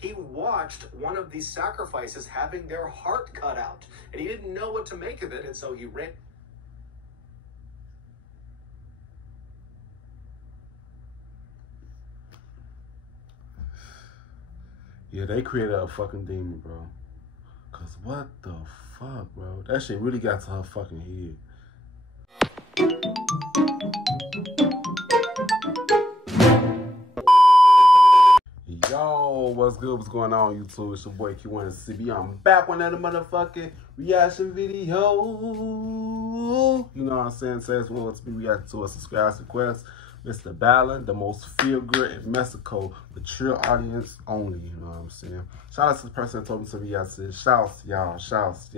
he watched one of these sacrifices having their heart cut out, and he didn't know what to make of it, and so he ran. Yeah, they created a fucking demon, bro. Cause what the fuck, bro? That shit really got to her fucking head. Yo, what's good? What's going on, YouTube? It's your boy Q1CB. I'm back with another motherfucking reaction video. You know what I'm saying? Says what to be reacting to a subscribe request. Mrballen, the most feel-good in Mexico, mature audience only, you know what I'm saying? Shout out to the person that told me to react to this. Shouts, y'all, shouts to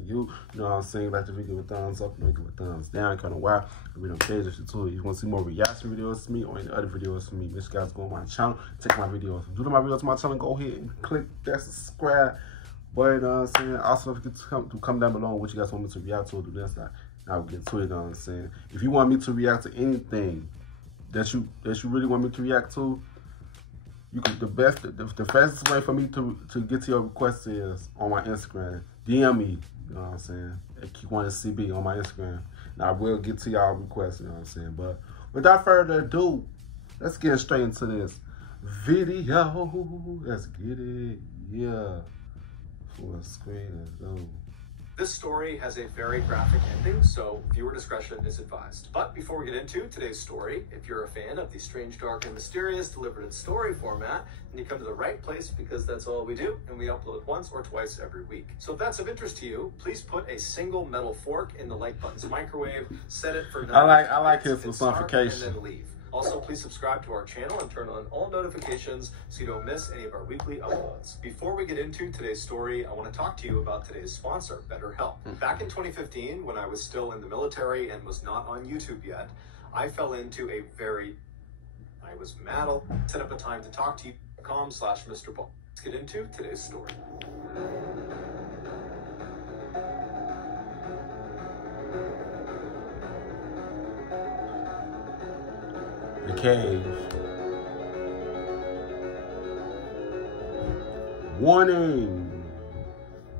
you. You know what I'm saying? Like the video with thumbs up, you know, give a thumbs down, kind of why. Read on page if you too. If you want to see more reaction videos to me or any other videos from me, make sure you guys go on my channel, check my videos. If you do my videos to my channel, go ahead and click that subscribe button, you know what I'm saying? Also, if you could come down below on what you guys want me to react to, do this, I'll get to it, you know what I'm saying? If you want me to react to anything that you really want me to react to, you can the fastest way for me to get to your request is on my Instagram. DM me, you know what I'm saying? At Q1CB on my Instagram. And I will get to y'all requests, you know what I'm saying? But without further ado, let's get straight into this video. Let's get it. Yeah. Full screen, let's go. This story has a very graphic ending, so viewer discretion is advised. But before we get into today's story, if you're a fan of the strange, dark, and mysterious delivered in story format, then you come to the right place because that's all we do, and we upload once or twice every week. So if that's of interest to you, please put a single metal fork in the like button's microwave, set it for 9 I like his personification. And then leave. Also, please subscribe to our channel and turn on all notifications so you don't miss any of our weekly uploads. Before we get into today's story, I want to talk to you about today's sponsor, BetterHelp. Back in 2015, when I was still in the military and was not on YouTube yet, I fell into I was mad. Set up a time to talk to you.com/Mrballen. Let's get into today's story. The cave. Warning.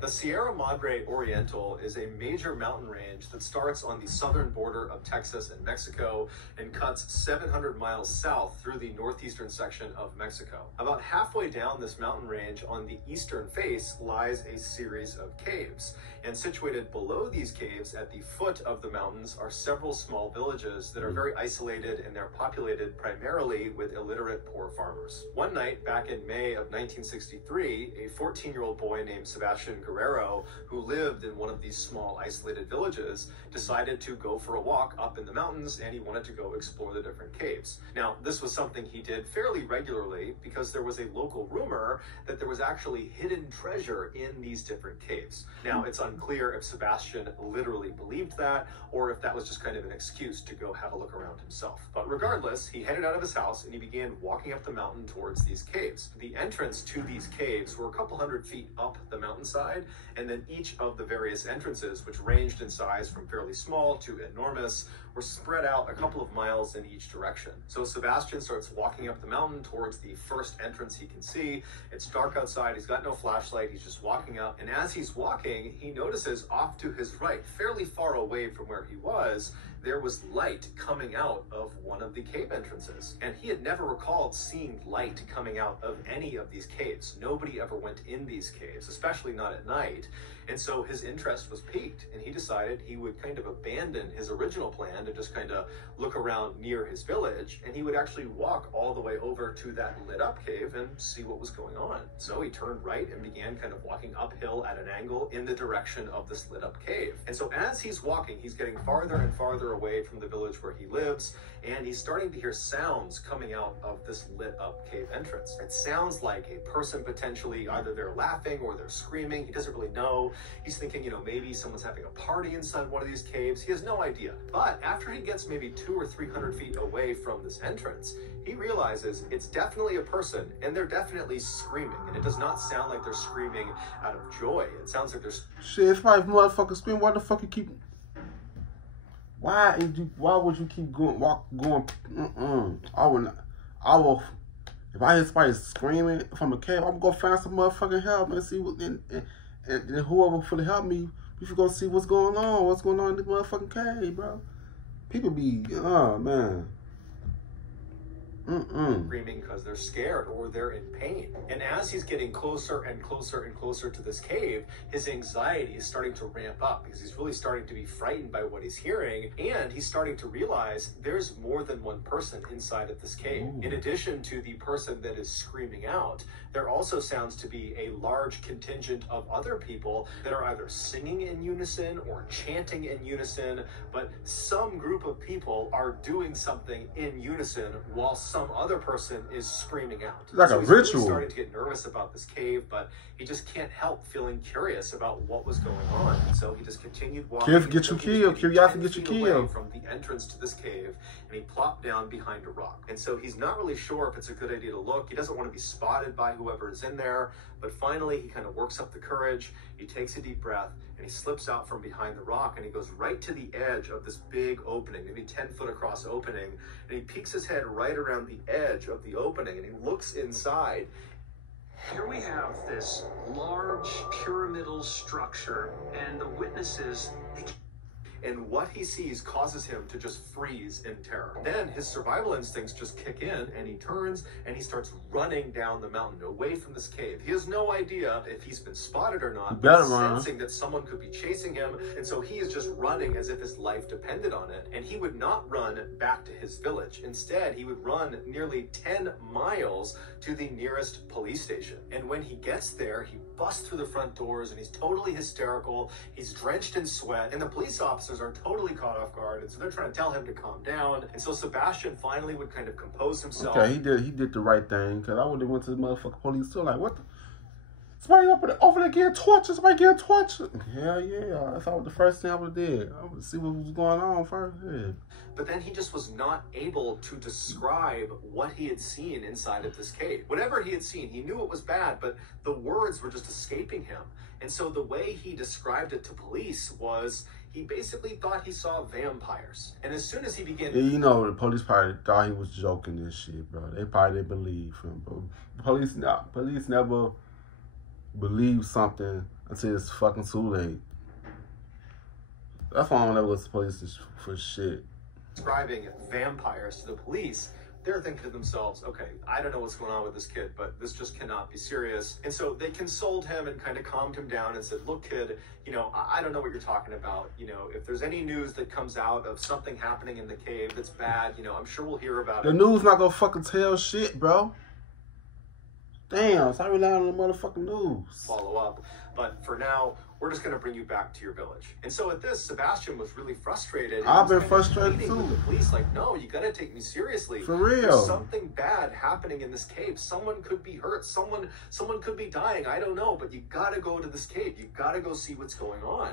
The Sierra Madre Oriental is a major mountain range that starts on the southern border of Texas and Mexico and cuts 700 miles south through the northeastern section of Mexico. About halfway down this mountain range on the eastern face lies a series of caves, and situated below these caves at the foot of the mountains are several small villages that are very isolated, and they're populated primarily with illiterate poor farmers. One night back in May of 1963, a 14-year-old boy named Sebastian Guerrero, who lived in one of these small isolated villages, decided to go for a walk up in the mountains, and he wanted to go explore the different caves. Now, this was something he did fairly regularly because there was a local rumor that there was actually hidden treasure in these different caves. Now, it's unclear if Sebastian literally believed that or if that was just kind of an excuse to go have a look around himself. But regardless, he headed out of his house and he began walking up the mountain towards these caves. The entrance to these caves were a couple hundred feet up the mountainside, and then each of the various entrances, which ranged in size from fairly small to enormous, were spread out a couple of miles in each direction. So Sebastian starts walking up the mountain towards the first entrance he can see. It's dark outside, he's got no flashlight, he's just walking up, and as he's walking, he notices off to his right, fairly far away from where he was, there was light coming out of one of the cave entrances. And he had never recalled seeing light coming out of any of these caves. Nobody ever went in these caves, especially not at night. And so his interest was piqued, and he decided he would kind of abandon his original plan to just kind of look around near his village, and he would actually walk all the way over to that lit up cave and see what was going on. So he turned right and began kind of walking uphill at an angle in the direction of this lit up cave. And so as he's walking, he's getting farther and farther away from the village where he lives, and he's starting to hear sounds coming out of this lit up cave entrance. It sounds like a person potentially, either they're laughing or they're screaming. He doesn't really know. He's thinking, you know, maybe someone's having a party inside one of these caves. He has no idea. But after he gets maybe 200 or 300 feet away from this entrance, he realizes it's definitely a person, and they're definitely screaming. And it does not sound like they're screaming out of joy. It sounds like they're... Shit, if my motherfucker scream, why the fuck you keep... Why would you keep going? I will... If I hear somebody screaming from a cave, I'm gonna go find some motherfucking help and see what, and whoever for the help me, we should go see what's going on in this motherfucking cave, bro. People be, oh man. Screaming because they're scared or they're in pain. And as he's getting closer and closer and closer to this cave, his anxiety is starting to ramp up because he's really starting to be frightened by what he's hearing, and he's starting to realize there's more than one person inside of this cave. Ooh. In addition to the person that is screaming out, there also sounds to be a large contingent of other people that are either singing in unison or chanting in unison, but some group of people are doing something in unison while some other person is screaming out. It's like so a he's ritual. Really starting to get nervous about this cave, but he just can't help feeling curious about what was going on. So he just continued walking. Kids get you killed. Curiosity get you killed. From the entrance to this cave, and he plopped down behind a rock. And so he's not really sure if it's a good idea to look. He doesn't want to be spotted by whoever is in there. But finally, he kind of works up the courage. He takes a deep breath, and he slips out from behind the rock, and he goes right to the edge of this big opening, maybe 10-foot across opening, and he peeks his head right around the edge of the opening, and he looks inside. Here we have this large pyramidal structure, and the witnesses... And what he sees causes him to just freeze in terror. Then his survival instincts just kick in, and he turns and he starts running down the mountain away from this cave. He has no idea if he's been spotted or not, but he's sensing that someone could be chasing him, and so he is just running as if his life depended on it. And he would not run back to his village. Instead, he would run nearly 10 miles to the nearest police station. And when he gets there, he busts through the front doors, and he's totally hysterical. He's drenched in sweat, and the police officers are totally caught off guard, and so they're trying to tell him to calm down. And so Sebastian finally would kind of compose himself. Okay, he did the right thing, because I would have went to the motherfucking police too, like, what the? Somebody over there getting tortured, somebody getting tortured. Hell yeah, that's all the first thing I would have did. I would see what was going on first. Yeah. But then he just was not able to describe what he had seen inside of this cave. Whatever he had seen, he knew it was bad, but the words were just escaping him. And so the way he described it to police was he basically thought he saw vampires. And as soon as he began... Yeah, you know, the police probably thought he was joking this shit, bro. They probably didn't believe him, bro. Police never believe something until it's fucking too late. That's why I don't ever go to the police for shit. Describing vampires to the police, they're thinking to themselves, okay, I don't know what's going on with this kid, but this just cannot be serious. And so they consoled him and kind of calmed him down and said, look, kid, you know, I don't know what you're talking about. You know, if there's any news that comes out of something happening in the cave that's bad, you know, I'm sure we'll hear about it. The news not gonna fucking tell shit, bro. Damn, so I rely on the motherfucking news. Follow up. But for now, we're just going to bring you back to your village. And so at this, Sebastian was really frustrated. I've been frustrated too. With the police, like, no, you got to take me seriously. For real. There's something bad happening in this cave. Someone could be hurt. Someone could be dying. I don't know, but you got to go to this cave. You got to go see what's going on.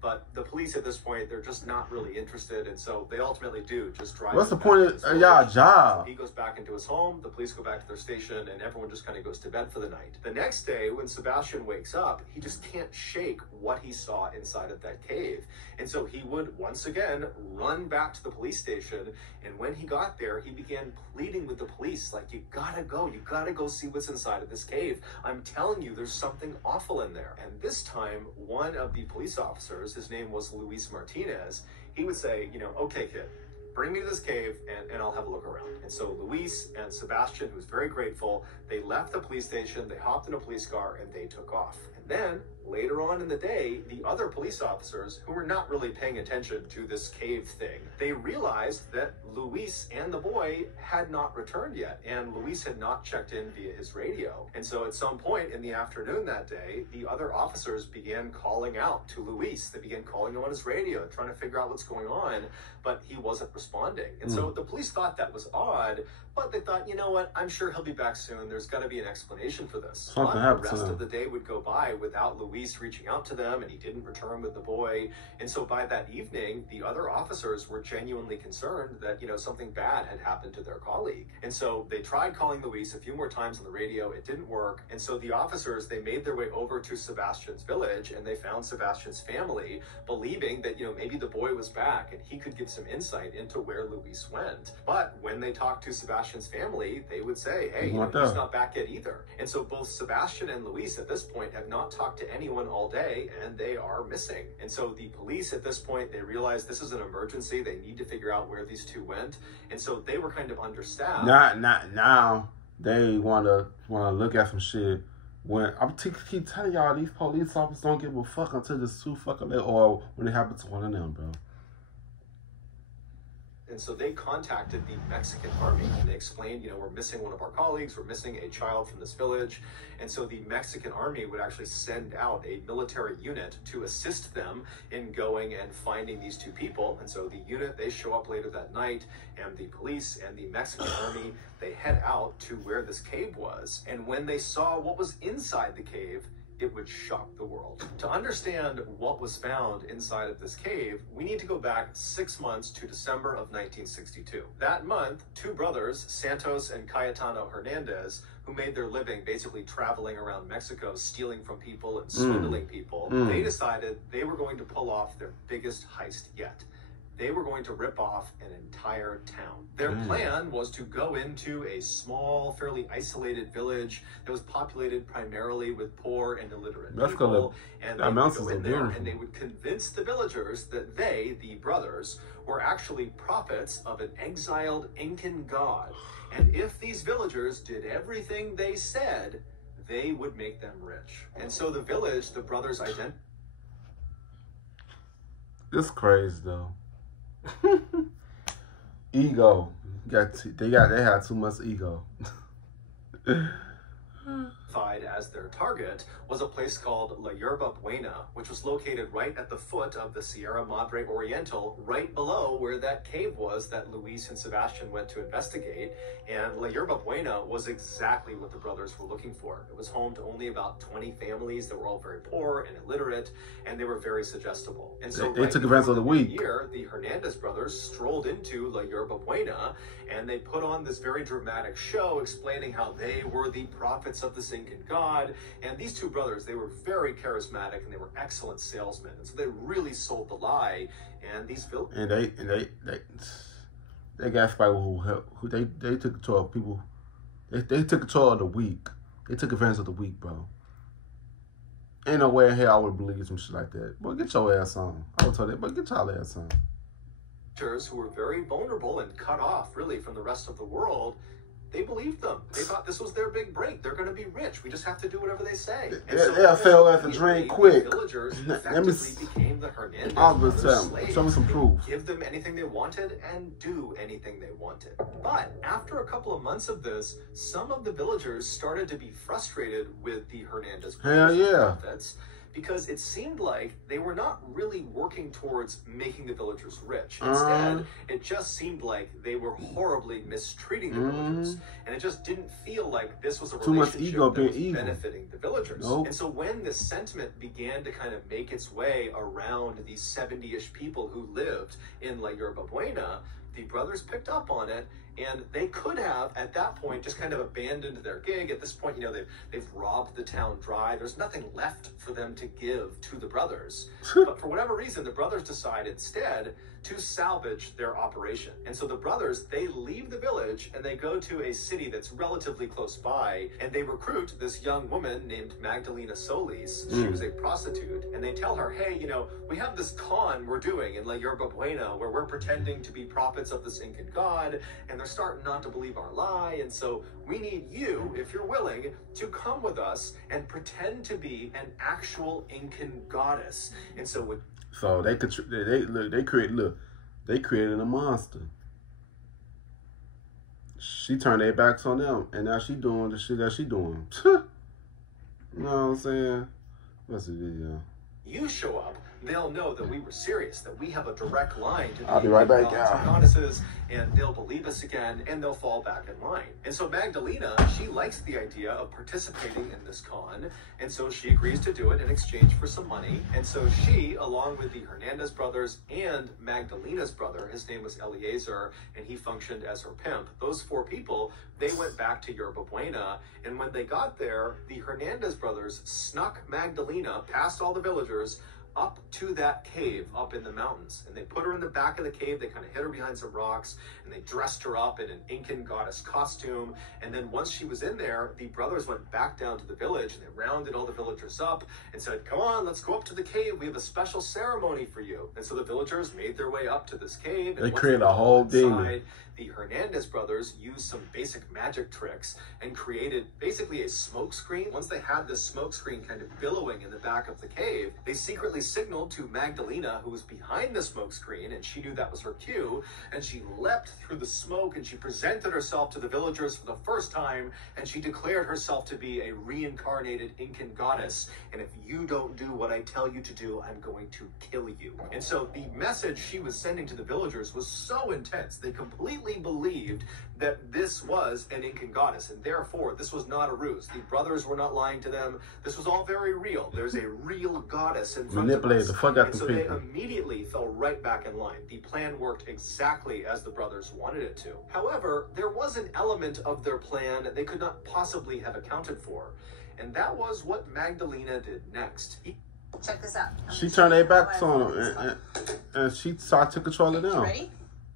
But the police at this point, they're just not really interested, and so they ultimately do just drive. What's the point of y'all job? So he goes back into his home, the police go back to their station, and everyone just kind of goes to bed for the night. The next day, when Sebastian wakes up, he just can't shake what he saw inside of that cave. And so he would, once again, run back to the police station, and when he got there, he began pleading with the police, like, you gotta go see what's inside of this cave. I'm telling you, there's something awful in there. And this time, one of the police officers, his name was Luis Martinez, he would say, you know, okay, kid, bring me to this cave and I'll have a look around. And so Luis and Sebastian, who was very grateful, they left the police station, they hopped in a police car, and they took off. And then, later on in the day, the other police officers, who were not really paying attention to this cave thing, they realized that Luis and the boy had not returned yet, and Luis had not checked in via his radio. And so at some point in the afternoon that day, the other officers began calling out to Luis. They began calling him on his radio, trying to figure out what's going on, but he wasn't responding. And so the police thought that was odd, but they thought, you know what, I'm sure he'll be back soon. There's got to be an explanation for this. Something but happened the rest of the day would go by, by without Luis reaching out to them, and he didn't return with the boy. And so by that evening, the other officers were genuinely concerned that, something bad had happened to their colleague. And so they tried calling Luis a few more times on the radio. It didn't work. And so the officers, they made their way over to Sebastian's village, and they found Sebastian's family, believing that, maybe the boy was back and he could give some insight into where Luis went. But when they talked to Sebastian's family, they would say, hey, he's not back yet either. And so both Sebastian and Luis at this point have not talked to anyone all day, and they are missing. And so the police at this point, they realize this is an emergency. They need to figure out where these two went. And so they were kind of understaffed. Now they wanna look at some shit. When I keep telling y'all, these police officers don't give a fuck until it's too fucking late, or when it happens to one of them, bro. And so they contacted the Mexican army, and they explained, we're missing one of our colleagues, we're missing a child from this village. And so the Mexican army would actually send out a military unit to assist them in going and finding these two people. And so the unit, they show up later that night, and the police and the Mexican army, they head out to where this cave was. And when they saw what was inside the cave, it would shock the world. To understand what was found inside of this cave, we need to go back 6 months to December of 1962. That month, two brothers, Santos and Cayetano Hernandez, who made their living basically traveling around Mexico, stealing from people and swindling people, they decided they were going to pull off their biggest heist yet. They were going to rip off an entire town. Their plan was to go into a small, fairly isolated village that was populated primarily with poor and illiterate people. And they would go in there and they would convince the villagers that they, the brothers, were actually prophets of an exiled Incan god. And if these villagers did everything they said, they would make them rich. And so the village, the brothers identified. It's crazy though. Ego. They had too much ego. As their target was a place called La Yerba Buena, which was located right at the foot of the Sierra Madre Oriental, right below where that cave was that Luis and Sebastian went to investigate. And La Yerba Buena was exactly what the brothers were looking for. It was home to only about 20 families that were all very poor and illiterate, and they were very suggestible. And so they took advantage of the weak. Year, the Hernandez brothers strolled into La Yerba Buena, and they put on this very dramatic show explaining how they were the prophets of the Incan god. And these two brothers, they were very charismatic and they were excellent salesmen, and so they really sold the lie. And these they got people who they took control of people. They took control of the weak. They took advantage of the weak, bro. Ain't no way in hell I would believe some shit like that. Boy, get your ass on. I would tell that, but get y'all ass on. Who were very vulnerable and cut off really from the rest of the world, they believed them. They thought this was their big break. They're going to be rich. We just have to do whatever they say. And they fell at the drain quick. Villagers effectively became the Hernandez slaves. Show me some proof. Give them anything they wanted and do anything they wanted. But after a couple of months of this, some of the villagers started to be frustrated with the Hernandez benefits, because it seemed like they were not really working towards making the villagers rich. Instead, it just seemed like they were horribly mistreating the villagers. And it just didn't feel like this was a relationship that was benefiting the villagers. And so when this sentiment began to kind of make its way around these 70-ish people who lived in La Yerba Buena, the brothers picked up on it, and they could have, at that point, just kind of abandoned their gig. At this point, they've robbed the town dry. There's nothing left for them to give to the brothers. But for whatever reason, the brothers decide instead to salvage their operation. And so the brothers, they leave the village and they go to a city that's relatively close by, and they recruit this young woman named Magdalena Solis. She was a prostitute, and they tell her, hey, we have this con we're doing in La Yerba Buena where we're pretending to be prophets of this Incan god, and they're starting not to believe our lie, and so we need you, if you're willing, to come with us and pretend to be an actual Incan goddess. And so they created a monster. She turned their backs on them, and now she doing the shit that she doing. You know what I'm saying? What's the video? You show up they'll know that we were serious, that we have a direct line to the I'll be right back, gods and goddesses, and they'll believe us again, and they'll fall back in line. And so Magdalena, she likes the idea of participating in this con, and so she agrees to do it in exchange for some money. And so she, along with the Hernandez brothers and Magdalena's brother, his name was Eliezer, and he functioned as her pimp, those 4 people, they went back to Yerba Buena, and when they got there, the Hernandez brothers snuck Magdalena past all the villagers up to that cave up in the mountains, and they put her in the back of the cave. They kind of hid her behind some rocks, and they dressed her up in an Incan goddess costume. And then once she was in there, the brothers went back down to the village, and they rounded all the villagers up and said, come on, let's go up to the cave, we have a special ceremony for you. And so the villagers made their way up to this cave, and they created a whole demon. The Hernandez brothers used some basic magic tricks and created basically a smoke screen. Once they had this smoke screen kind of billowing in the back of the cave, they secretly signaled to Magdalena, who was behind the smoke screen, and she knew that was her cue, and she leapt through the smoke, and she presented herself to the villagers for the first time, and she declared herself to be a reincarnated Incan goddess. And if you don't do what I tell you to do, I'm going to kill you. And so the message she was sending to the villagers was so intense, they completely believed that this was an Incan goddess, and therefore this was not a ruse. The brothers were not lying to them. This was all very real. There's a real goddess in front of us. The fuck out and the so people. they immediately fell right back in line. The plan worked exactly as the brothers wanted it to. However, there was an element of their plan they could not possibly have accounted for, and that was what Magdalena did next. Check this out. She turned their backs on them, and she started to control it now. Ready?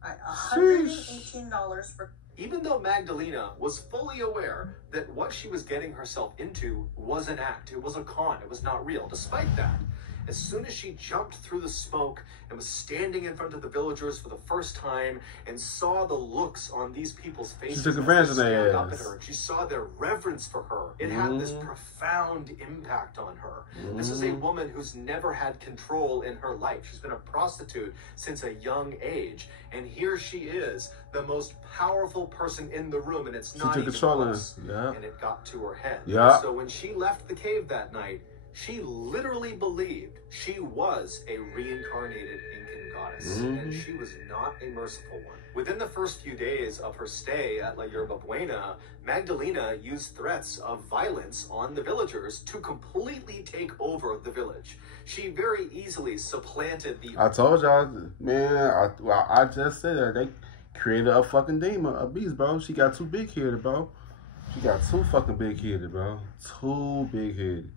All right, $118 for... Even though Magdalena was fully aware that what she was getting herself into was an act, it was a con, it was not real, despite that, as soon as she jumped through the smoke and was standing in front of the villagers for the first time and saw the looks on these people's faces, she took advantage of their up at her, and she saw their reverence for her, it had this profound impact on her. This is a woman who's never had control in her life. She's been a prostitute since a young age, and here she is, the most powerful person in the room, and it's not even close. And it got to her head. So when she left the cave that night, she literally believed she was a reincarnated Incan goddess, and she was not a merciful one. Within the first few days of her stay at La Yerba Buena, Magdalena used threats of violence on the villagers to completely take over the village. She very easily supplanted the... I told y'all, man, I just said that. They created a fucking demon, a beast, bro. She got too big-headed, bro. She got too fucking big-headed, bro. Too big-headed.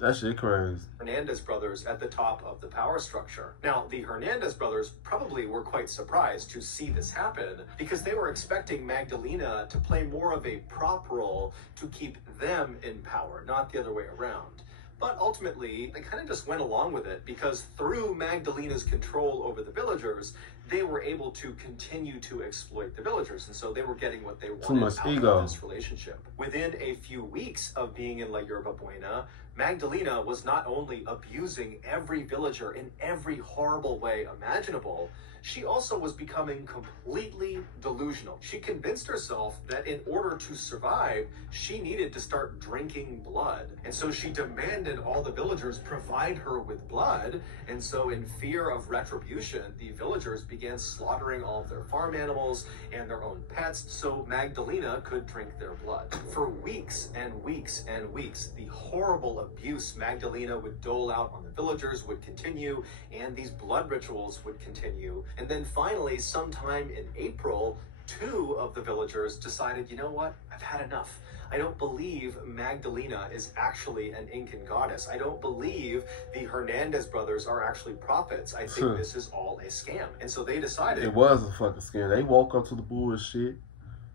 That shit crazy. Hernandez brothers at the top of the power structure. Now, the Hernandez brothers probably were quite surprised to see this happen because they were expecting Magdalena to play more of a prop role to keep them in power, not the other way around. But ultimately, they kind of just went along with it because through Magdalena's control over the villagers, they were able to continue to exploit the villagers. And so they were getting what they wanted out of this relationship. Within a few weeks of being in La Yerba Buena, Magdalena was not only abusing every villager in every horrible way imaginable, she also was becoming completely delusional. She convinced herself that in order to survive, she needed to start drinking blood. And so she demanded all the villagers provide her with blood. And so in fear of retribution, the villagers began slaughtering all of their farm animals and their own pets so Magdalena could drink their blood. For weeks and weeks and weeks, the horrible abuse Magdalena would dole out on the villagers would continue, and these blood rituals would continue. And then finally, sometime in April, 2 of the villagers decided, you know what, I've had enough. I don't believe Magdalena is actually an Incan goddess. I don't believe the Hernandez brothers are actually prophets. I think this is all a scam. And so they decided... It was a fucking scam. They woke up to the bullshit.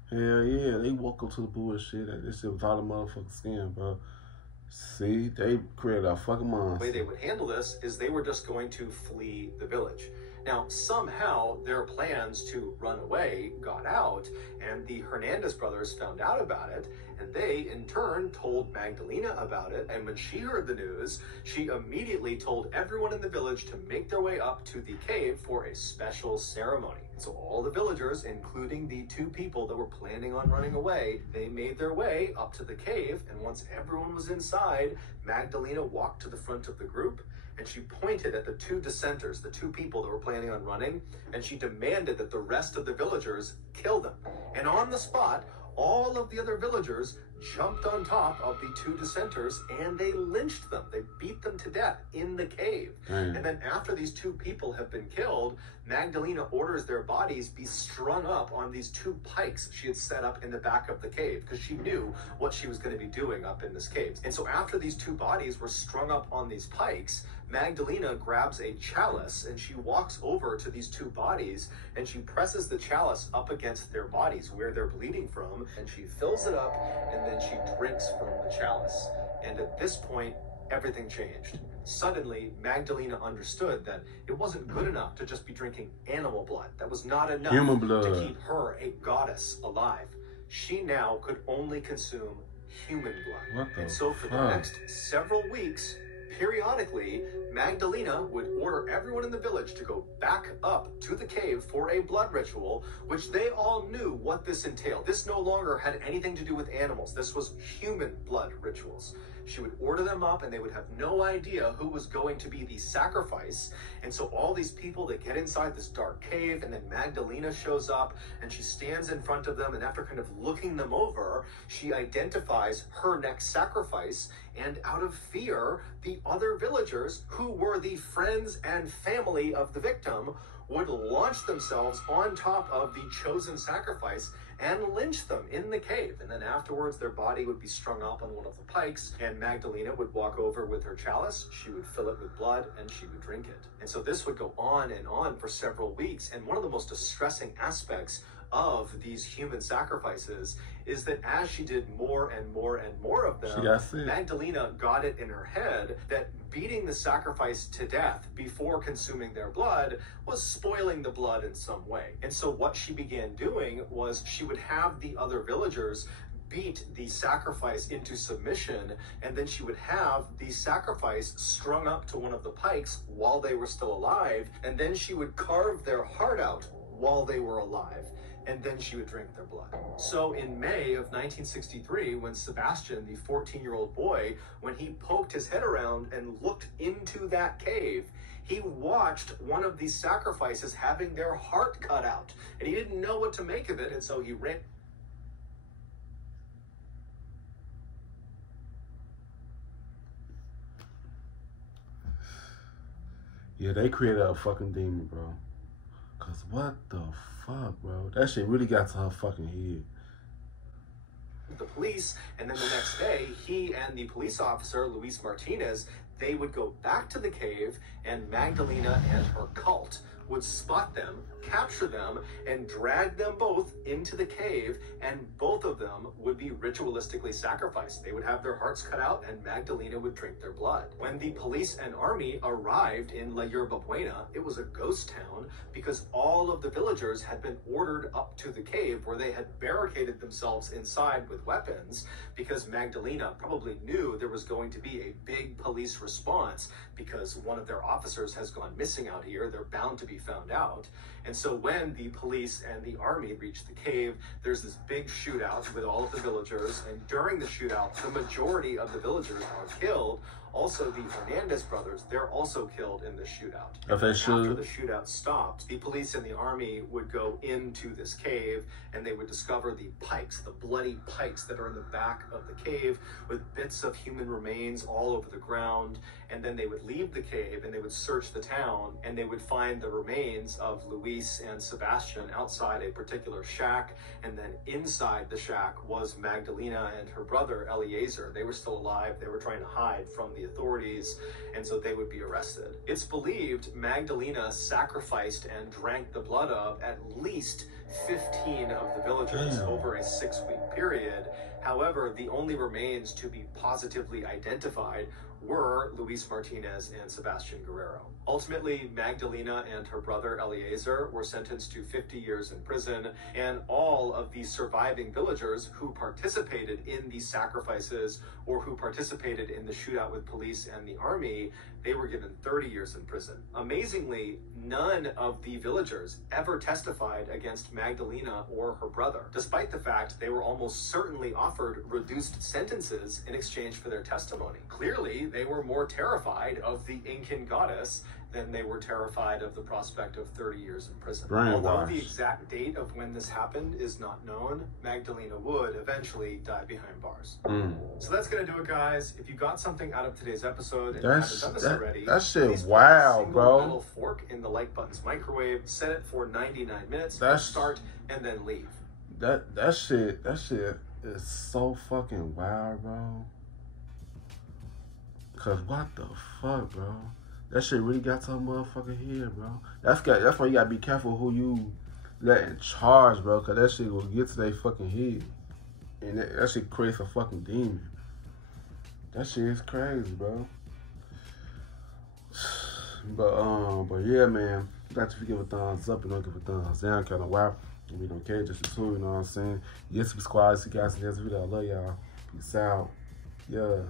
Hell yeah, they woke up to the bullshit. This shit was all a motherfucking scam, bro. See, they created a fucking monster. The way they would handle this is they were just going to flee the village. Now, somehow their plans to run away got out, and the Hernandez brothers found out about it, and they, in turn, told Magdalena about it, and when she heard the news, she immediately told everyone in the village to make their way up to the cave for a special ceremony. So all the villagers, including the 2 people that were planning on running away, they made their way up to the cave, and once everyone was inside, Magdalena walked to the front of the group, and she pointed at the two dissenters, the two people that were planning on running, and she demanded that the rest of the villagers kill them. And on the spot, all of the other villagers jumped on top of the two dissenters and they lynched them. They beat them to death in the cave. And then after these two people have been killed, Magdalena orders their bodies be strung up on these two pikes she had set up in the back of the cave, because she knew what she was going to be doing up in this cave. And so after these two bodies were strung up on these pikes, Magdalena grabs a chalice and she walks over to these two bodies and she presses the chalice up against their bodies where they're bleeding from, and she fills it up and then she drinks from the chalice. And at this point, everything changed. Suddenly, Magdalena understood that it wasn't good enough to just be drinking animal blood. That was not enough to keep her, a goddess, alive. She now could only consume human blood. And so for the next several weeks, periodically, Magdalena would order everyone in the village to go back up to the cave for a blood ritual, which they all knew what this entailed. This no longer had anything to do with animals. This was human blood rituals. She would order them up and they would have no idea who was going to be the sacrifice. And so all these people, they get inside this dark cave, and then Magdalena shows up and she stands in front of them, and after kind of looking them over, she identifies her next sacrifice. And out of fear, the other villagers, who were the friends and family of the victim, would launch themselves on top of the chosen sacrifice and lynch them in the cave. And then afterwards, their body would be strung up on one of the pikes, and Magdalena would walk over with her chalice. She would fill it with blood and she would drink it. And so this would go on and on for several weeks. And one of the most distressing aspects of these human sacrifices is that as she did more and more and more of them, Magdalena got it in her head that beating the sacrifice to death before consuming their blood was spoiling the blood in some way. And so what she began doing was she would have the other villagers beat the sacrifice into submission, and then she would have the sacrifice strung up to one of the pikes while they were still alive, and then she would carve their heart out while they were alive, and then she would drink their blood. So in May of 1963, when Sebastian, the 14-year-old boy, when he poked his head around and looked into that cave, he watched one of these sacrifices having their heart cut out, and he didn't know what to make of it, and so he ran. Yeah, they created a fucking demon, bro. Cause what the fuck, bro? That shit really got to her fucking head. The police, and then the next day, he and the police officer, Luis Martinez, they would go back to the cave, and Magdalena and her cult would spot them, capture them, and drag them both into the cave, and both of them would be ritualistically sacrificed. They would have their hearts cut out, and Magdalena would drink their blood. When the police and army arrived in La Yerba Buena, it was a ghost town because all of the villagers had been ordered up to the cave where they had barricaded themselves inside with weapons, because Magdalena probably knew there was going to be a big police response because one of their officers has gone missing out here. They're bound to be found out. And so when the police and the army reach the cave, there's this big shootout with all of the villagers, and during the shootout, the majority of the villagers are killed. Also, the Hernandez brothers, they're also killed in the shootout. After the shootout stopped, the police and the army would go into this cave, and they would discover the pikes, the bloody pikes that are in the back of the cave, with bits of human remains all over the ground. And then they would leave the cave and they would search the town, and they would find the remains of Luis and Sebastian outside a particular shack. And then inside the shack was Magdalena and her brother Eliezer. They were still alive. They were trying to hide from the authorities, and so they would be arrested. It's believed Magdalena sacrificed and drank the blood of at least 15 of the villagers over a 6-week period. However, the only remains to be positively identified were Luis Martinez and Sebastian Guerrero. Ultimately, Magdalena and her brother Eliezer were sentenced to 50 years in prison, and all of the surviving villagers who participated in these sacrifices or who participated in the shootout with police and the army, they were given 30 years in prison. Amazingly, none of the villagers ever testified against Magdalena or her brother, despite the fact they were almost certainly off offered reduced sentences in exchange for their testimony. Clearly, they were more terrified of the Incan goddess than they were terrified of the prospect of 30 years in prison. Although the exact date of when this happened is not known, Magdalena would eventually die behind bars. So that's going to do it, guys. If you got something out of today's episode and you haven't done this already, that shit please wow, put a bro. metal fork in the like button's microwave, set it for 99 minutes, start, and then leave. That shit is so fucking wild, bro. Cause what the fuck, bro? That shit really got some motherfucking head, bro. That's why you gotta be careful who you let in charge, bro. Cause that shit will get to their fucking head, and that shit creates a fucking demon. That shit is crazy, bro. But yeah, man. You got to give a thumbs up and don't give a thumbs down. Kind of wild. We don't care, just the two, you know what I'm saying? Yes, we squad. See you guys in the next video. I love y'all. Peace out. Yeah.